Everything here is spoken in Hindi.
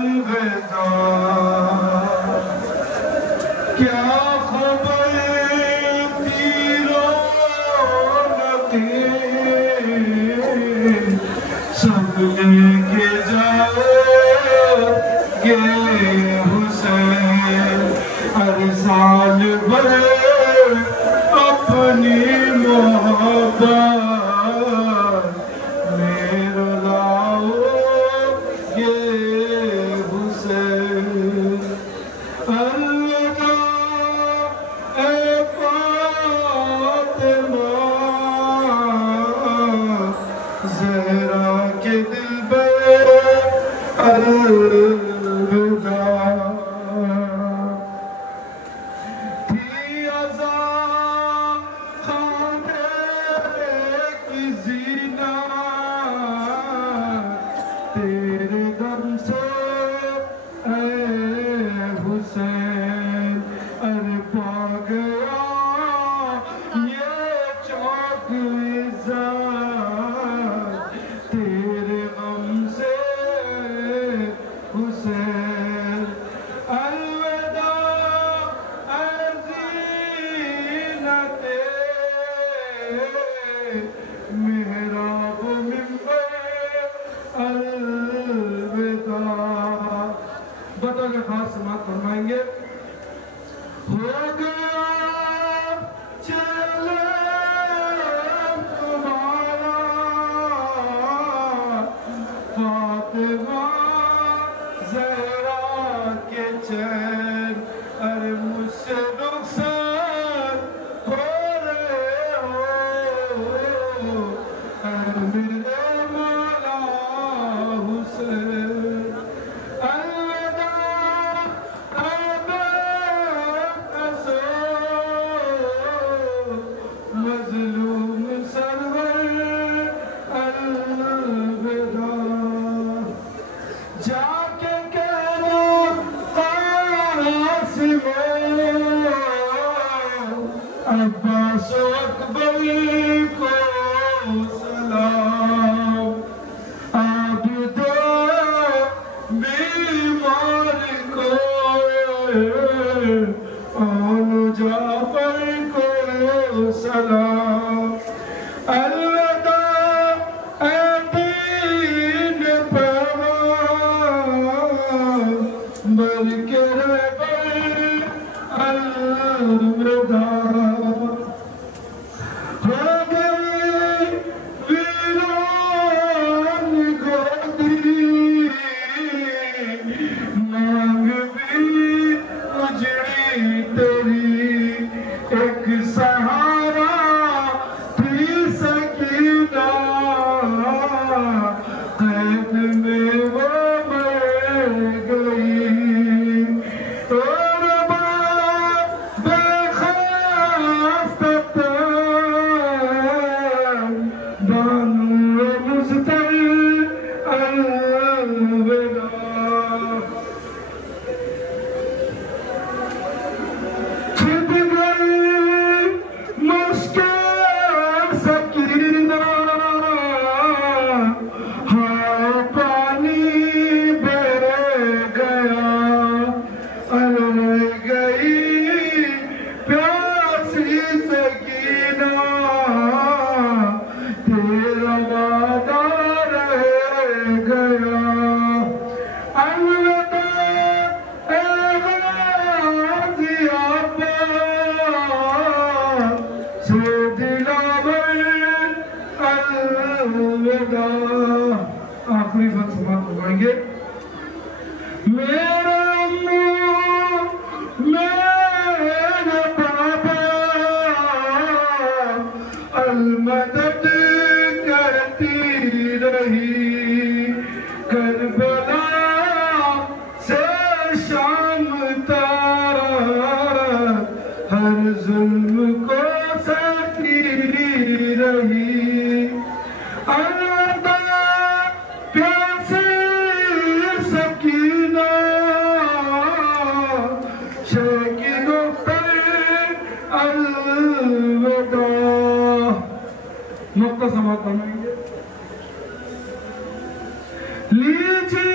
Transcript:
अलविदा क्या खबर तीरों नदी सब लेके जाओ ये हुसैन हर साल भर अपनी मोहब्बत मेरे लाओ ये हुसैन अलविदा ए फातिमा ज़हरा के दिल पे अलविदा थी अज़ा खाने की ज़ीना तेरे दम से ऐ हुसैन अरे पा गया ये चौक इज़्ज़त तेरे गम से हुसैन अलविदा ऐ ज़ीनते मेहराब मिंबर अलविदा बता के खास समाप्त फरमाएंगे हो गया चले तुम्हारा फातिमा ज़हरा के चैन अरे मुझसे रुखसत हो रहे हो अरे मेरे मौला हुसैन अलविदा मज़लूम सरवर अलविदा जाके कहना कासिम अब्बास अकबर को सलाम आबिदो बीमार को आन जाफर को सलाम अलविदा ऐ दीन पैगंबर के रहबर अलविदा हो गई वीरान गोदी मांग भी उजड़ी तेरी एक सहारा थी सकीना कैद में वो मर गई और बेखौफ बानो मुस्तल अलविदा छिप गई मुश्किल सकीना हाँ पानी बह गया रह गई प्यासी सकीना तेरा वादा रह गया अलविदा ऐ गाज़ी अब्बास से दिलावर अलविदा आखिरी बात समाप्त होंगे मेरे अम्मू मेरे पापा अलमदद करती रही करबला से शाम तक हर जुल्म को सहती रही अलविदा प्यासी सकीना शकीनों पर अलविदा नुक्ता समाप्त करवाएंगे लीजिए